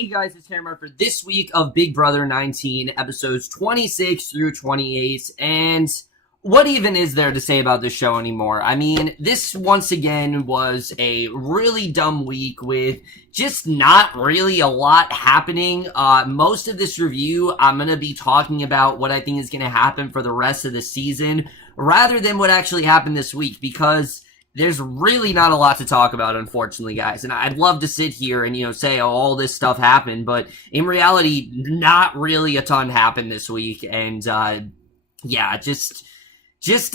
Hey guys, it's Hammer for this week of Big Brother 19, episodes 26 through 28, and what even is there to say about this show anymore? I mean, this once again was a really dumb week with just not really a lot happening. Most of this review, I'm going to be talking about what I think is going to happen for the rest of the season, rather than what actually happened this week, because there's really not a lot to talk about, unfortunately, guys. And I'd love to sit here and, say, oh, all this stuff happened. But in reality, not really a ton happened this week. And, yeah, just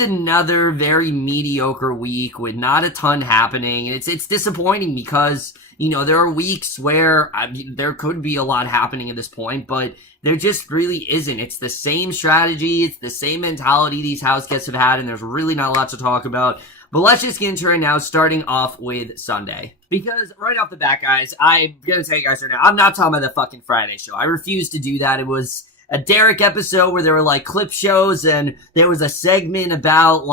another very mediocre week with not a ton happening. It's disappointing because, there are weeks where there could be a lot happening at this point, but there just really isn't. It's the same strategy. It's the same mentality these house guests have had, and there's really not a lot to talk about. But let's just get into it now, starting off with Sunday. Because right off the bat, guys, I'm going to tell you guys right now, I'm not talking about the fucking Friday show. I refuse to do that. It was a Derek episode where there were, clip shows, and there was a segment about,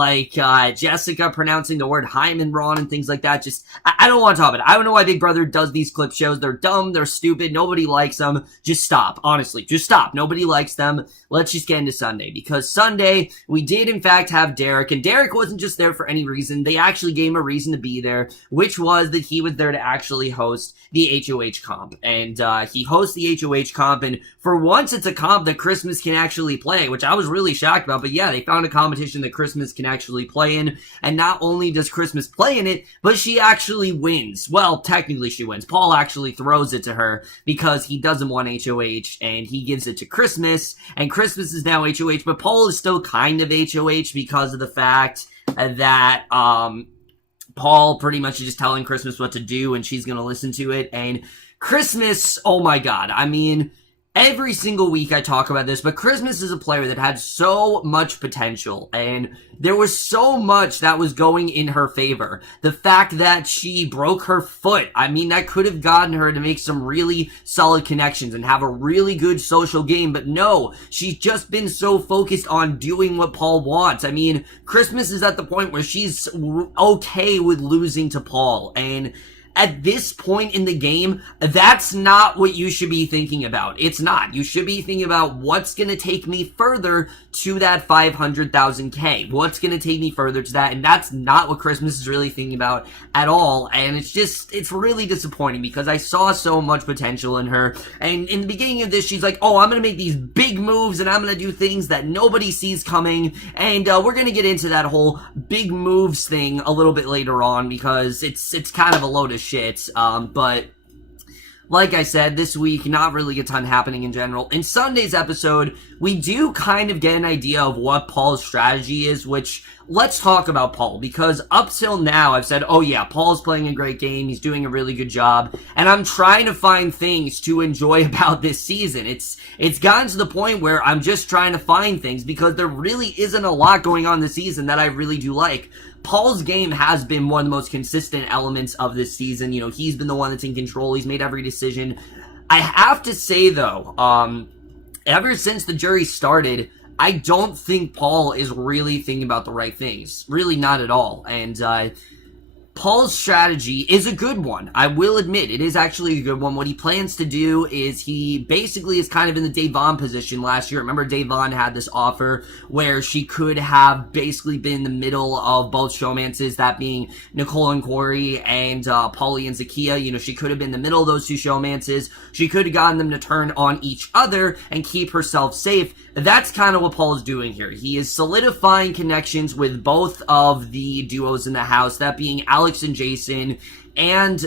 Jessica pronouncing the word hymen wrong and things like that. I don't want to talk about it. I don't know why Big Brother does these clip shows. They're dumb. They're stupid. Nobody likes them. Just stop. Honestly, just stop. Nobody likes them. Let's just get into Sunday, because Sunday, we did, in fact, have Derek, and Derek wasn't just there for any reason. They actually gave him a reason to be there, which was that he was there to actually host the HOH comp, and he hosts the HOH comp, and for once, it's a comp that Christmas can actually play, which I was really shocked about. But yeah, they found a competition that Christmas can actually play in, and not only does Christmas play in it, but she actually wins. Well, technically she wins. Paul actually throws it to her because he doesn't want HOH, and he gives it to Christmas, and Christmas is now HOH, but Paul is still kind of HOH because of the fact that Paul pretty much is just telling Christmas what to do, and she's gonna listen to it. And Christmas, oh my god, I mean, every single week I talk about this, but Christmas is a player that had so much potential, and there was so much that was going in her favor. The fact that she broke her foot, I mean, that could have gotten her to make some really solid connections and have a really good social game, but no, she's just been so focused on doing what Paul wants. I mean, Christmas is at the point where she's okay with losing to Paul, and at this point in the game, that's not what you should be thinking about. It's not. You should be thinking about what's going to take me further to that 500,000K. What's going to take me further to that? And that's not what Christmas is really thinking about at all. And it's really disappointing because I saw so much potential in her. And in the beginning of this, she's like, oh, I'm going to make these big moves and I'm going to do things that nobody sees coming. And we're going to get into that whole big moves thing a little bit later on because it's kind of a load of shit, but like I said, this week, not really a ton happening in general. In Sunday's episode, we do kind of get an idea of what Paul's strategy is, which, let's talk about Paul, because up till now, I've said, oh yeah, Paul's playing a great game, he's doing a really good job, and I'm trying to find things to enjoy about this season. It's gotten to the point where I'm just trying to find things, because there really isn't a lot going on this season that I really do like. Paul's game has been one of the most consistent elements of this season. He's been the one that's in control. He's made every decision. I have to say, though, ever since the jury started, I don't think Paul is really thinking about the right things. Really not at all. And Paul's strategy is a good one. I will admit, it is actually a good one. What he plans to do is he basically is kind of in the Davon position last year. Remember, Davon had this offer where she could have basically been in the middle of both showmances, that being Nicole and Corey and Paulie and Zakia. She could have been in the middle of those two showmances. She could have gotten them to turn on each other and keep herself safe. That's kind of what Paul is doing here. He is solidifying connections with both of the duos in the house, that being Alex and Jason and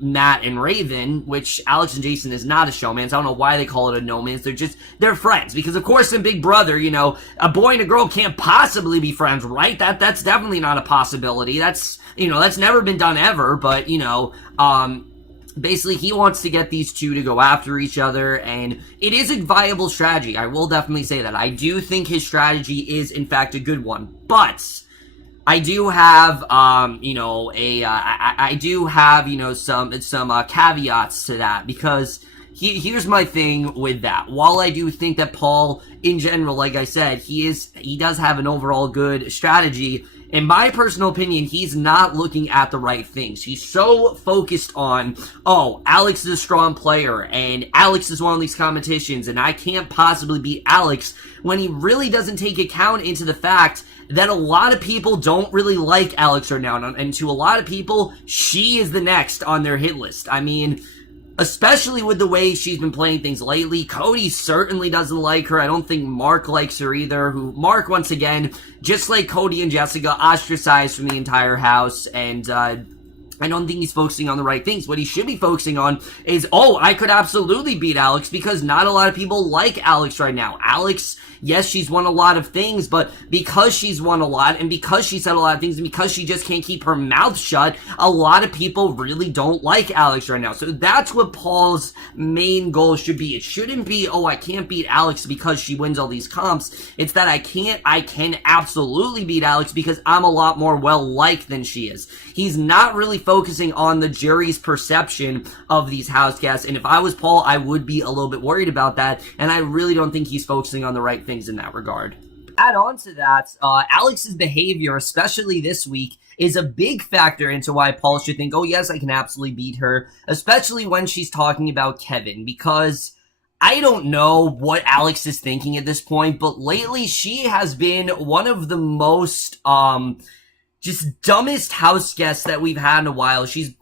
Matt and Raven, which Alex and Jason is not a showman, so I don't know why they call it a no-mans. They're friends, because of course in Big Brother, a boy and a girl can't possibly be friends, right? That's definitely not a possibility. That's never been done ever, but, basically, he wants to get these two to go after each other, and it is a viable strategy. I will definitely say that. I do think his strategy is, in fact, a good one. But I do have, some caveats to that, because here's my thing with that. While I do think that Paul, in general, like I said, he does have an overall good strategy, in my personal opinion, he's not looking at the right things. He's so focused on, oh, Alex is a strong player, and Alex is one of these competitions, and I can't possibly beat Alex, when he really doesn't take account into the fact that a lot of people don't really like Alex right now, and to a lot of people, she is the next on their hit list. I mean, especially with the way she's been playing things lately. Cody certainly doesn't like her. I don't think Mark likes her either. Mark, once again, just like Cody and Jessica, ostracized from the entire house, and I don't think he's focusing on the right things. What he should be focusing on is, oh, I could absolutely beat Alex, because not a lot of people like Alex right now. Alex, yes, she's won a lot of things, but because she's won a lot, and because she said a lot of things, and because she just can't keep her mouth shut, a lot of people really don't like Alex right now. So that's what Paul's main goal should be. It shouldn't be, oh, I can't beat Alex because she wins all these comps. It's that I can absolutely beat Alex because I'm a lot more well-liked than she is. He's not really focusing on the jury's perception of these house guests, and if I was Paul, I would be a little bit worried about that, and I really don't think he's focusing on the right things in that regard. Add on to that, Alex's behavior, especially this week, is a big factor into why Paul should think, oh yes, I can absolutely beat her, especially when she's talking about Kevin, because I don't know what Alex is thinking at this point, but lately she has been one of the most, just dumbest house guests that we've had in a while. She's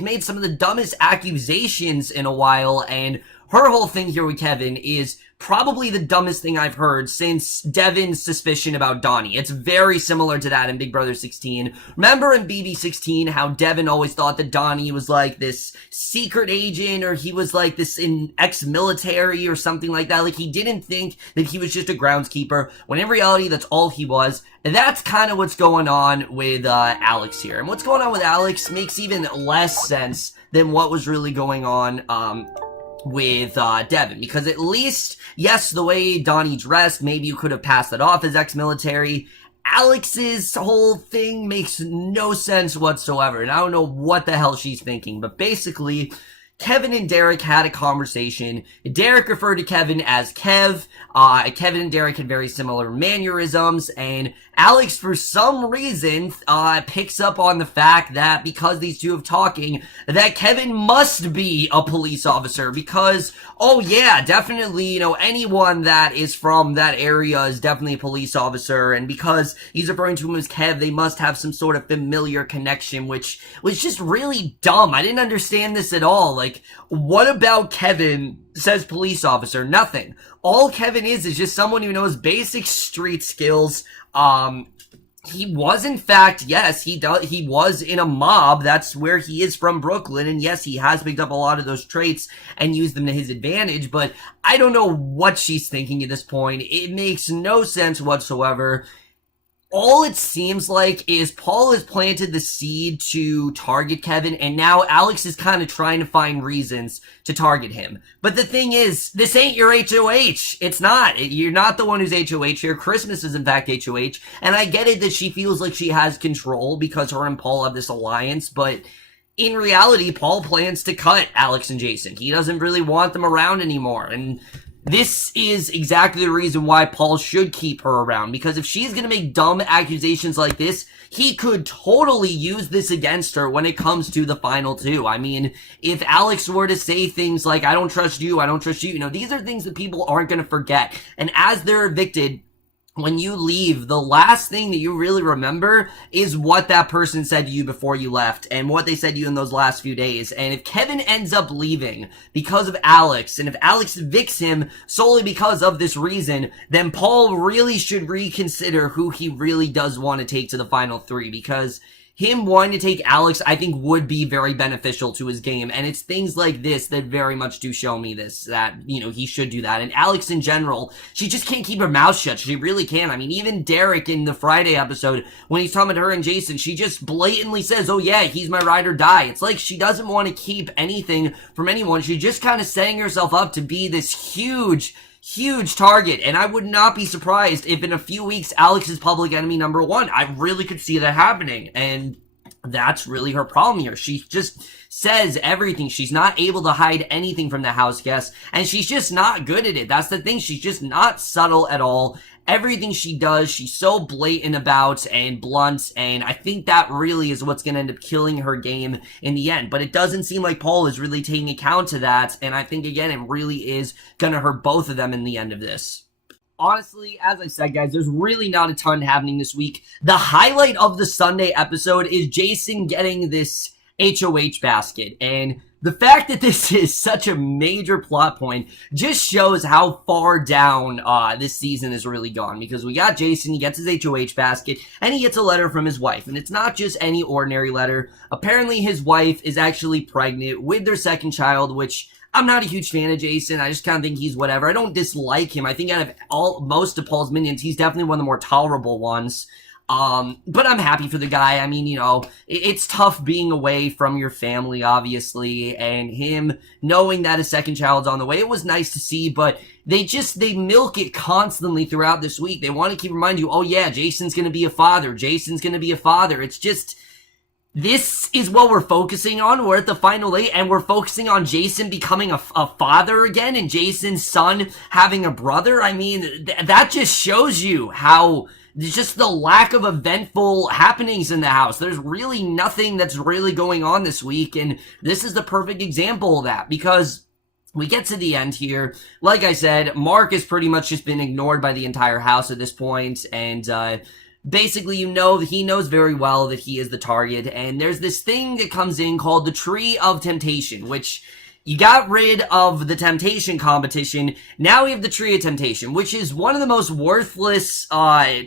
made some of the dumbest accusations in a while, and her whole thing here with Kevin is probably the dumbest thing I've heard since Devin's suspicion about Donnie. It's very similar to that in Big Brother 16. Remember in BB 16 how Devin always thought that Donnie was like this secret agent, or he was like this ex-military or something like that. Like, he didn't think that he was just a groundskeeper, when in reality that's all he was. And that's kind of what's going on with Alex here. And what's going on with Alex makes even less sense than what was really going on with Devin, because at least, yes, the way Donnie dressed, maybe you could have passed that off as ex-military. Alex's whole thing makes no sense whatsoever, and I don't know what the hell she's thinking, but basically, Kevin and Derek had a conversation. Derek referred to Kevin as Kev. Kevin and Derek had very similar mannerisms, and Alex, for some reason, picks up on the fact that because these two have talking, that Kevin must be a police officer, because, oh yeah, definitely, you know, anyone that is from that area is definitely a police officer, and because he's referring to him as Kev, they must have some sort of familiar connection, which was just really dumb. I didn't understand this at all. Like, what about Kevin says police officer? Nothing. All Kevin is just someone who knows basic street skills. He was, in fact, yes, he was in a mob. That's where he is, from Brooklyn, and yes, he has picked up a lot of those traits and used them to his advantage, but I don't know what she's thinking at this point. It makes no sense whatsoever. All it seems like is Paul has planted the seed to target Kevin, and now Alex is kind of trying to find reasons to target him. But the thing is, this ain't your HOH. It's not. You're not the one who's HOH here. Christmas is in fact HOH, and I get it that she feels like she has control because her and Paul have this alliance, but in reality, Paul plans to cut Alex and Jason. He doesn't really want them around anymore, and this is exactly the reason why Paul should keep her around, because if she's gonna make dumb accusations like this, he could totally use this against her when it comes to the final two. I mean, if Alex were to say things like, I don't trust you, you know, these are things that people aren't gonna forget. And as they're evicted, when you leave, the last thing that you really remember is what that person said to you before you left and what they said to you in those last few days. And if Kevin ends up leaving because of Alex, and if Alex evicts him solely because of this reason, then Paul really should reconsider who he really does want to take to the final three, because him wanting to take Alex, I think, would be very beneficial to his game, and it's things like this that very much do show me this, that, you know, he should do that. And Alex in general, she just can't keep her mouth shut. She really can't. I mean, even Derek in the Friday episode, when he's talking to her and Jason, she just blatantly says, oh yeah, he's my ride or die. It's like she doesn't want to keep anything from anyone. She's just kind of setting herself up to be this huge target, and I would not be surprised if in a few weeks Alex is public enemy number one. I really could see that happening, and that's really her problem here. She just says everything. She's not able to hide anything from the house guests, and she's just not good at it. That's the thing. She's just not subtle at all. Everything she does, she's so blatant about and blunt, and I think that really is what's going to end up killing her game in the end. But it doesn't seem like Paul is really taking account to that, and I think, again, it really is going to hurt both of them in the end of this. Honestly, as I said, guys, there's really not a ton happening this week. The highlight of the Sunday episode is Jason getting this HOH basket, and the fact that this is such a major plot point just shows how far down this season has really gone, because we got Jason, he gets his HOH basket, and he gets a letter from his wife, and it's not just any ordinary letter. Apparently his wife is actually pregnant with their second child, which I'm not a huge fan of Jason. I just kind of think he's whatever. I don't dislike him. I think out of most of Paul's minions, he's definitely one of the more tolerable ones. But I'm happy for the guy. I mean, you know, it's tough being away from your family, obviously, and him knowing that his second child's on the way. It was nice to see, but they milk it constantly throughout this week. They want to keep reminding you, oh yeah, Jason's going to be a father. Jason's going to be a father. It's just, this is what we're focusing on. We're at the final 8, and we're focusing on Jason becoming a father again, and Jason's son having a brother. I mean, that just shows you how just the lack of eventful happenings in the house. There's really nothing that's really going on this week, and this is the perfect example of that, because we get to the end here. Like I said, Mark has pretty much just been ignored by the entire house at this point, and basically, you know, he knows very well that he is the target, and there's this thing that comes in called the Tree of Temptation, which you got rid of the temptation competition. Now we have the Tree of Temptation, which is one of the most worthless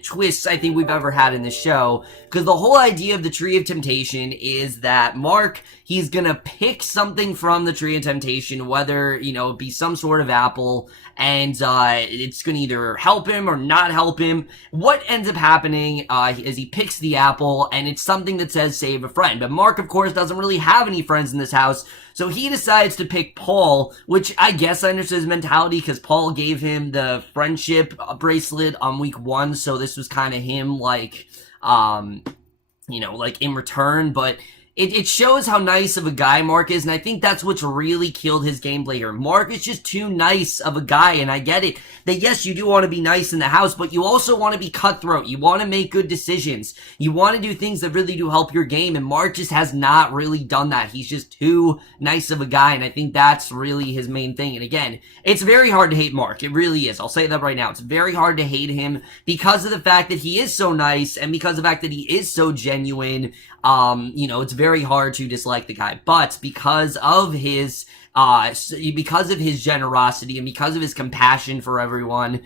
twists I think we've ever had in the show, because the whole idea of the Tree of Temptation is that Mark, he's gonna pick something from the Tree of Temptation, whether, you know, it be some sort of apple, and it's gonna either help him or not help him. What ends up happening is he picks the apple, and it's something that says save a friend. But Mark, of course, doesn't really have any friends in this house, so he decides to pick Paul, which I guess I understood his mentality, because Paul gave him the friendship bracelet on week 1, so this was kind of him, like, you know, like in return, but it shows how nice of a guy Mark is, and I think that's what's really killed his gameplay here. Mark is just too nice of a guy, and I get it, that yes, you do want to be nice in the house, but you also want to be cutthroat. You want to make good decisions. You want to do things that really do help your game, and Mark just has not really done that. He's just too nice of a guy, and I think that's really his main thing. And again, it's very hard to hate Mark. It really is. I'll say that right now. It's very hard to hate him because of the fact that he is so nice, and because of the fact that he is so genuine. You know, it's very hard to dislike the guy, but because of his generosity and because of his compassion for everyone,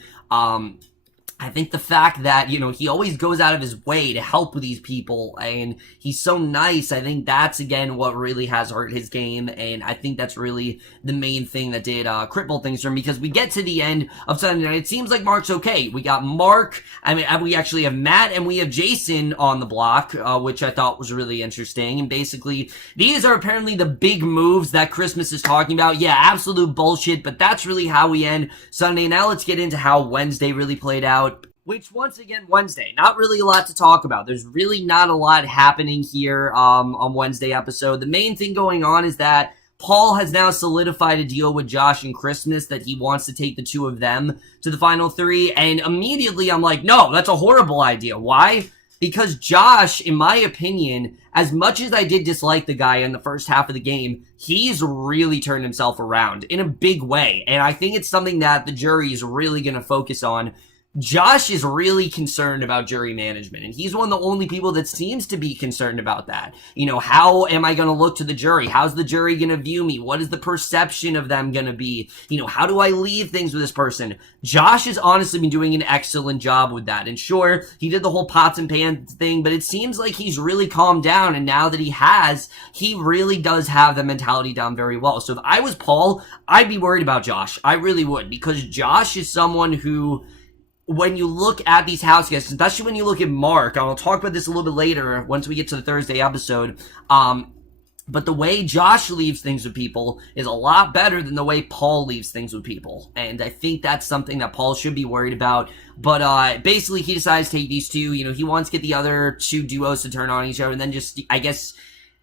I think the fact that, you know, he always goes out of his way to help with these people, and he's so nice, I think that's, again, what really has hurt his game, and I think that's really the main thing that did cripple things for him, because we get to the end of Sunday night, it seems like Mark's okay. We got Mark, I mean, we actually have Matt, and we have Jason on the block, which I thought was really interesting, and basically, these are apparently the big moves that Christmas is talking about. Yeah, absolute bullshit, but that's really how we end Sunday. Now let's get into how Wednesday really played out. Which, once again, Wednesday, not really a lot to talk about. There's really not a lot happening here on Wednesday episode. The main thing going on is that Paul has now solidified a deal with Josh and Christmas that he wants to take the two of them to the final 3. And immediately I'm like, no, that's a horrible idea. Why? Because Josh, in my opinion, as much as I did dislike the guy in the first half of the game, he's really turned himself around in a big way. And I think it's something that the jury is really going to focus on. Josh is really concerned about jury management, and he's one of the only people that seems to be concerned about that. You know, how am I going to look to the jury? How's the jury going to view me? What is the perception of them going to be? You know, how do I leave things with this person? Josh has honestly been doing an excellent job with that, and sure, he did the whole pots and pans thing, but it seems like he's really calmed down, and now that he really does have the mentality down very well. So if I was Paul, I'd be worried about Josh. I really would, because Josh is someone who, when you look at these house guests, especially when you look at Mark, and I'll talk about this a little bit later once we get to the Thursday episode, But the way Josh leaves things with people is a lot better than the way Paul leaves things with people. And I think that's something that Paul should be worried about. But basically, he decides to take these two. He wants to get the other two duos to turn on each other. And then just, I guess,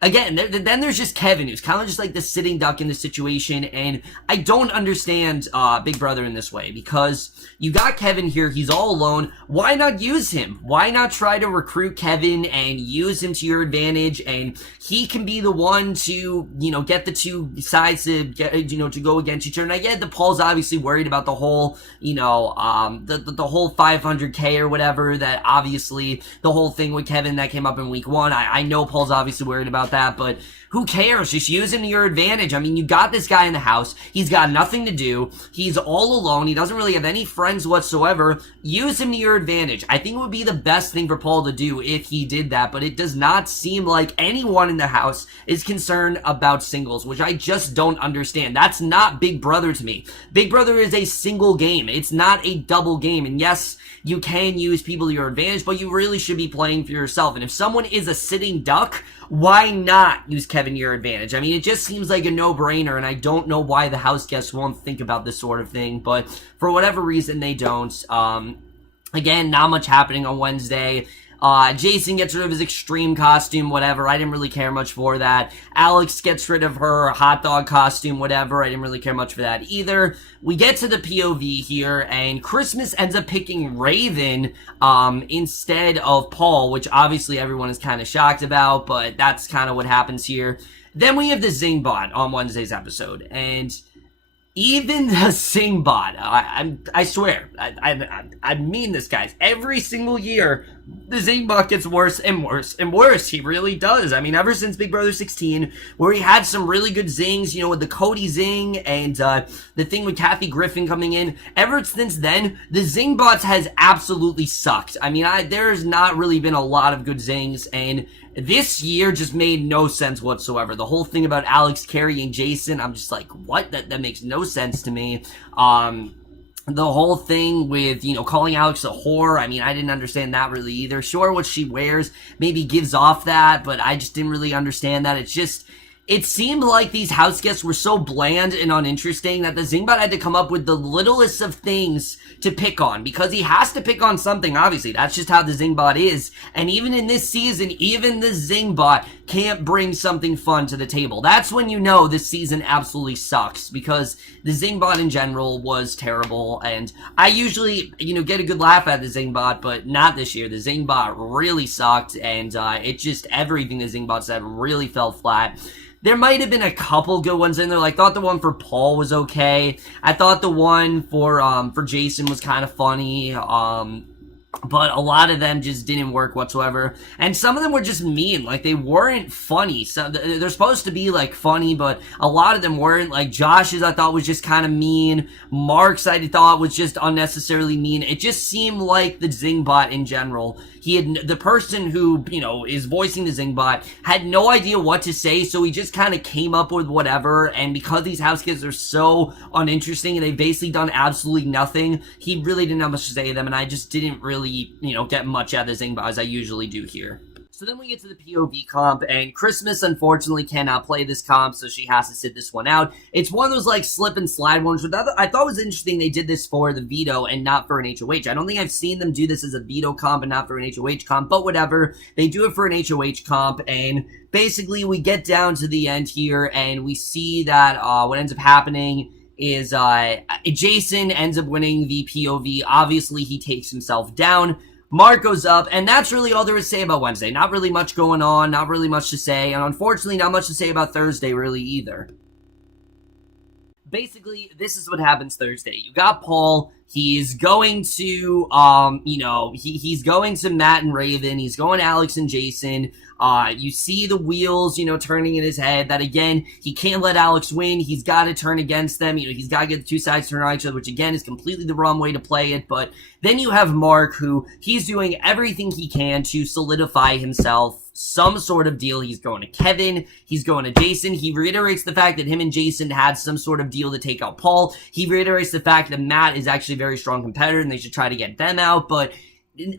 again, then there's just Kevin, who's kind of just like the sitting duck in the situation. And I don't understand Big Brother in this way, because you got Kevin here. He's all alone. Why not use him? Why not try to recruit Kevin and use him to your advantage? And he can be the one to, get the two sides to get, to go against each other. And I get that Paul's obviously worried about the whole, the whole 500K or whatever, that obviously the whole thing with Kevin that came up in week 1. I know Paul's obviously worried about that, but who cares? Just use him to your advantage. I mean, you got this guy in the house. He's got nothing to do. He's all alone. He doesn't really have any friends whatsoever. Use him to your advantage. I think it would be the best thing for Paul to do if he did that, but it does not seem like anyone in the house is concerned about singles, which I just don't understand. That's not Big Brother to me. Big Brother is a single game. It's not a double game. And yes, you can use people to your advantage, but you really should be playing for yourself. And if someone is a sitting duck, why not use Kevin to your advantage? I mean, it just seems like a no-brainer, and I don't know why the house guests won't think about this sort of thing, but for whatever reason, they don't. Again, not much happening on Wednesday. Jason gets rid of his extreme costume, whatever. I didn't really care much for that. Alex gets rid of her hot dog costume, whatever. I didn't really care much for that either. We get to the POV here, and Christmas ends up picking Raven, instead of Paul, which obviously everyone is kind of shocked about, but that's kind of what happens here. Then we have the Zing bot on Wednesday's episode, and even the Zing bot, I swear, I mean this, guys. Every single year, the Zing bot gets worse and worse and worse. He really does. I mean, ever since Big Brother 16, where he had some really good zings, with the Cody zing and the thing with Kathy Griffin coming in, ever since then, the Zing bots has absolutely sucked. I mean, there's not really been a lot of good zings, and this year just made no sense whatsoever. The whole thing about Alex carrying Jason, I'm just like, what? That makes no sense to me. The whole thing with, calling Alex a whore, I mean, I didn't understand that really either. Sure, what she wears maybe gives off that, but I just didn't really understand that. It seemed like these house guests were so bland and uninteresting that the Zingbot had to come up with the littlest of things to pick on, because he has to pick on something, obviously. That's just how the Zingbot is. And even in this season, even the Zingbot can't bring something fun to the table. That's when you know this season absolutely sucks, because the Zingbot in general was terrible. And I usually, get a good laugh at the Zingbot, but not this year. The Zingbot really sucked, and everything the Zingbot said really fell flat. There might have been a couple good ones in there. I thought the one for Paul was okay. I thought the one for Jason was kind of funny. But a lot of them just didn't work whatsoever. And some of them were just mean. They weren't funny. So they're supposed to be, funny, but a lot of them weren't. Josh's, I thought, was just kind of mean. Mark's, I thought, was just unnecessarily mean. It just seemed like the Zingbot in general. The person who, is voicing the Zingbot had no idea what to say, so he just kind of came up with whatever. And because these house kids are so uninteresting and they've basically done absolutely nothing, he really didn't have much to say to them, and I just didn't really, get much out of the Zingbot as I usually do here. So then we get to the POV comp, and Christmas unfortunately cannot play this comp, so she has to sit this one out. It's one of those slip and slide ones, but I thought it was interesting they did this for the veto and not for an HOH. I don't think I've seen them do this as a veto comp and not for an HOH comp, but whatever. They do it for an HOH comp, and basically we get down to the end here, and we see that what ends up happening is Jason ends up winning the POV. Obviously, he takes himself down. Mark goes up, and that's really all there is to say about Wednesday. Not really much going on, not really much to say, and unfortunately not much to say about Thursday really either. Basically, this is what happens Thursday. You got Paul. He's going to, he's going to Matt and Raven. He's going to Alex and Jason. You see the wheels, turning in his head. That, again, he can't let Alex win. He's got to turn against them. He's got to get the two sides to turn on each other, which, again, is completely the wrong way to play it. But then you have Mark, who he's doing everything he can to solidify himself. Some sort of deal. He's going to Kevin. He's going to Jason. He reiterates the fact that him and Jason had some sort of deal to take out Paul. He reiterates the fact that Matt is actually a very strong competitor and they should try to get them out. But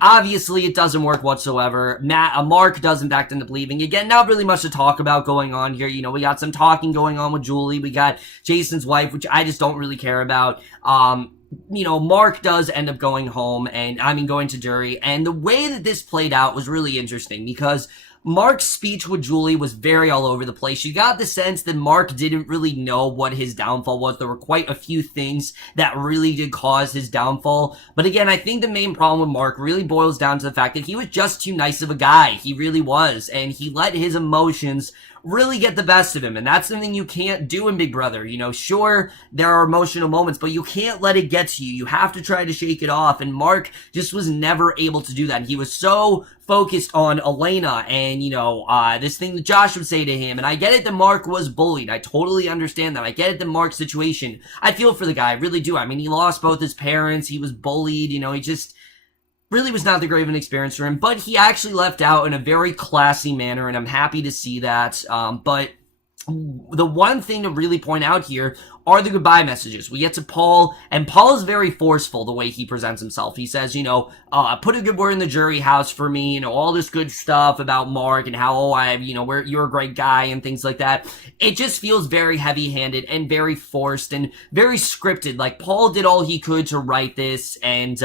obviously it doesn't work whatsoever. Mark doesn't back into believing. Again, not really much to talk about going on here. You know, we got some talking going on with Julie. We got Jason's wife, which I just don't really care about. You know, Mark does end up going home going to jury. And the way that this played out was really interesting because Mark's speech with Julie was very all over the place. You got the sense that Mark didn't really know what his downfall was. There were quite a few things that really did cause his downfall. But again, I think the main problem with Mark really boils down to the fact that he was just too nice of a guy. He really was. And he let his emotions really get the best of him, and that's something you can't do in Big Brother. You know, sure, there are emotional moments, but you can't let it get to you. You have to try to shake it off, and Mark just was never able to do that. He was so focused on Elena and, you know, this thing that Josh would say to him, and I get it that Mark was bullied. I totally understand that. I get it that Mark's situation, I feel for the guy, I really do. I mean, he lost both his parents, he was bullied, you know, he just really was not that great of an experience for him, but he actually left out in a very classy manner, and I'm happy to see that. But the one thing to really point out here are the goodbye messages. We get to Paul, and Paul is very forceful the way he presents himself. He says, you know, put a good word in the jury house for me, you know, all this good stuff about Mark and how, you're a great guy and things like that. It just feels very heavy-handed and very forced and very scripted. Like, Paul did all he could to write this, and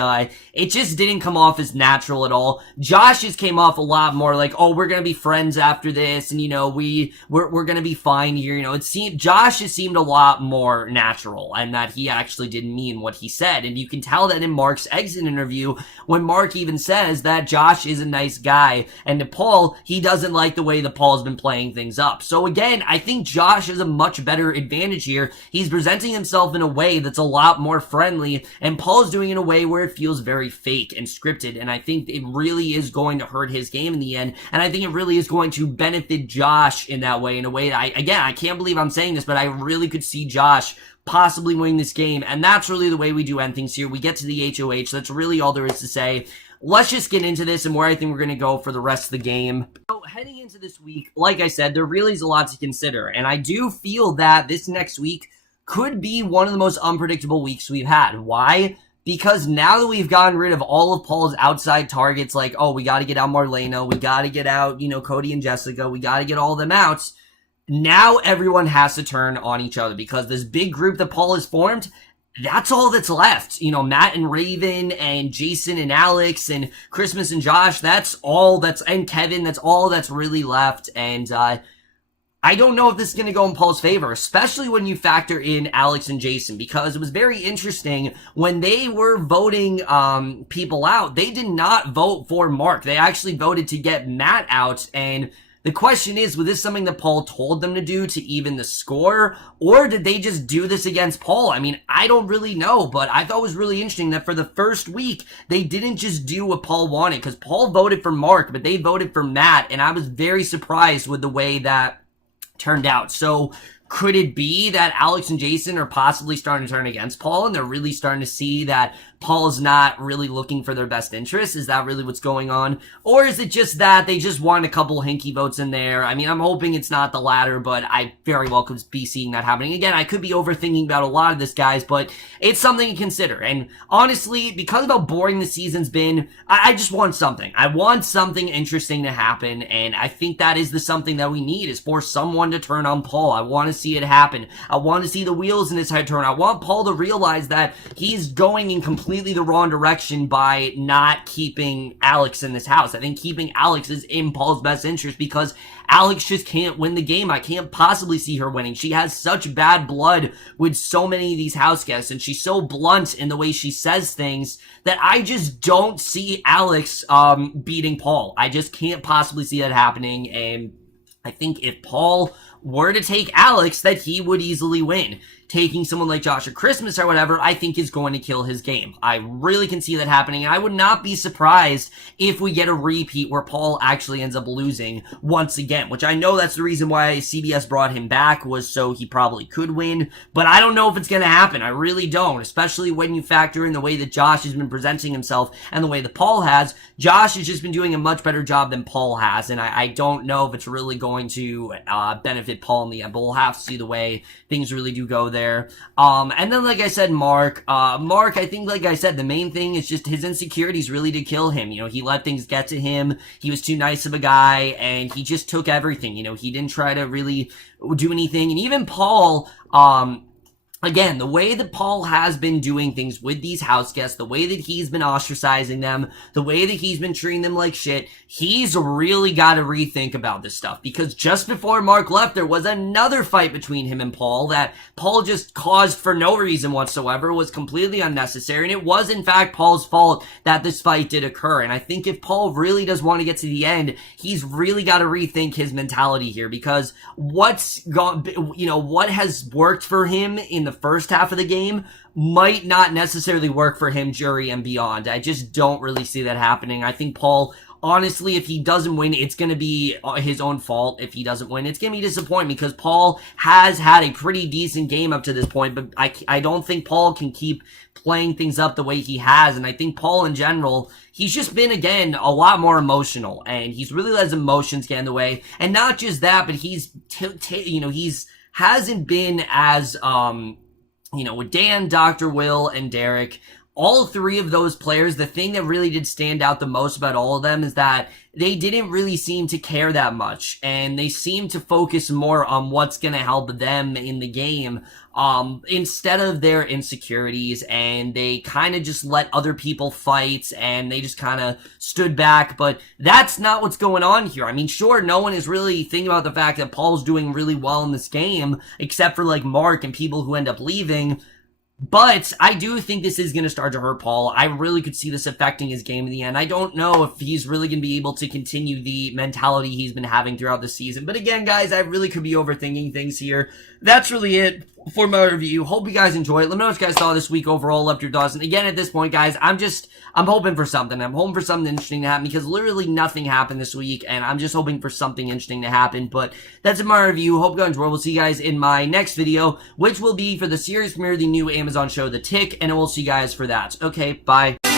it just didn't come off as natural at all. Josh just came off a lot more like, oh, we're gonna be friends after this, and, you know, we're gonna be fine here. You know, Josh just seemed a lot more natural, and that he actually didn't mean what he said. And you can tell that in Mark's exit interview when Mark even says that Josh is a nice guy, and to Paul, he doesn't like the way that Paul's been playing things up. So again, I think Josh has a much better advantage here. He's presenting himself in a way that's a lot more friendly, and Paul's doing it in a way where it feels very fake and scripted, and I think it really is going to hurt his game in the end, and I think it really is going to benefit Josh in that way, in a way that I can't believe I'm saying this, but I really could see Josh possibly winning this game, and that's really the way we do end things here. We get to the HOH, that's really all there is to say. Let's just get into this and where I think we're going to go for the rest of the game. So, heading into this week, like I said, there really is a lot to consider, and I do feel that this next week could be one of the most unpredictable weeks we've had. Why? Because now that we've gotten rid of all of Paul's outside targets, like, oh, we got to get out Marlena, we got to get out, you know, Cody and Jessica, we got to get all of them out. Now everyone has to turn on each other because this big group that Paul has formed, that's all that's left. You know, Matt and Raven and Jason and Alex and Christmas and Josh, and Kevin, that's all that's really left. And I don't know if this is going to go in Paul's favor, especially when you factor in Alex and Jason, because it was very interesting when they were voting people out. They did not vote for Mark. They actually voted to get Matt out, and the question is, was this something that Paul told them to do to even the score, or did they just do this against Paul? I mean, I don't really know, but I thought it was really interesting that for the first week, they didn't just do what Paul wanted, because Paul voted for Mark, but they voted for Matt, and I was very surprised with the way that turned out. So could it be that Alex and Jason are possibly starting to turn against Paul, and they're really starting to see that Paul's not really looking for their best interests? Is that really what's going on? Or is it just that they just want a couple hinky votes in there? I mean, I'm hoping it's not the latter, but I very well could be seeing that happening. Again, I could be overthinking about a lot of this, guys, but it's something to consider. And honestly, because of how boring the season's been, I just want something. I want something interesting to happen, and I think that is the something that we need, is for someone to turn on Paul. I want to see it happen. I want to see the wheels in his head turn. I want Paul to realize that he's going in completely the wrong direction by not keeping Alex in this house. I think keeping Alex is in Paul's best interest, because Alex just can't win the game. I can't possibly see her winning. She has such bad blood with so many of these house guests, and she's so blunt in the way she says things that I just don't see Alex beating Paul. I just can't possibly see that happening, and I think if Paul were to take Alex, that he would easily win. Taking someone like Josh or Christmas or whatever, I think is going to kill his game. I really can see that happening, and I would not be surprised if we get a repeat where Paul actually ends up losing once again, which I know that's the reason why CBS brought him back, was so he probably could win, but I don't know if it's going to happen. I really don't, especially when you factor in the way that Josh has been presenting himself and the way that Paul has. Josh has just been doing a much better job than Paul has, and I don't know if it's really going to benefit Paul in the end, but we'll have to see the way things really do go there. And then, like I said, Mark, I think, like I said, the main thing is just his insecurities really did kill him. You know, he let things get to him. He was too nice of a guy, and he just took everything. You know, he didn't try to really do anything. And even Paul, again, the way that Paul has been doing things with these house guests, the way that he's been ostracizing them, the way that he's been treating them like shit, he's really got to rethink about this stuff. Because just before Mark left, there was another fight between him and Paul that Paul just caused for no reason whatsoever, was completely unnecessary, and it was in fact Paul's fault that this fight did occur. And I think if Paul really does want to get to the end, he's really got to rethink his mentality here, because what has worked for him in the first half of the game might not necessarily work for him, jury, and beyond. I just don't really see that happening. I think Paul, honestly, if he doesn't win, it's going to be his own fault. If he doesn't win, it's going to be disappointing, because Paul has had a pretty decent game up to this point, but I don't think Paul can keep playing things up the way he has. And I think Paul in general, he's just been, again, a lot more emotional, and he's really let his emotions get in the way. And not just that, but he's hasn't been as with Dan, Dr. Will, and Derek, all three of those players, the thing that really did stand out the most about all of them is that they didn't really seem to care that much, and they seemed to focus more on what's going to help them in the game, instead of their insecurities, and they kind of just let other people fight, and they just kind of stood back. But that's not what's going on here. I mean, sure, no one is really thinking about the fact that Paul's doing really well in this game, except for like Mark and people who end up leaving. But I do think this is going to start to hurt Paul. I really could see this affecting his game in the end. I don't know if he's really going to be able to continue the mentality he's been having throughout the season. But again, guys, I really could be overthinking things here. That's really it for my review. Hope you guys enjoyed it. Let me know what you guys saw this week overall, left your thoughts. And again, at this point, guys, I'm hoping for something. I'm hoping for something interesting to happen, because literally nothing happened this week, and I'm just hoping for something interesting to happen. But that's my review. Hope you guys enjoyed. We'll see you guys in my next video, which will be for the series premiere of the new Amazon show, The Tick, and we'll see you guys for that. Okay, bye.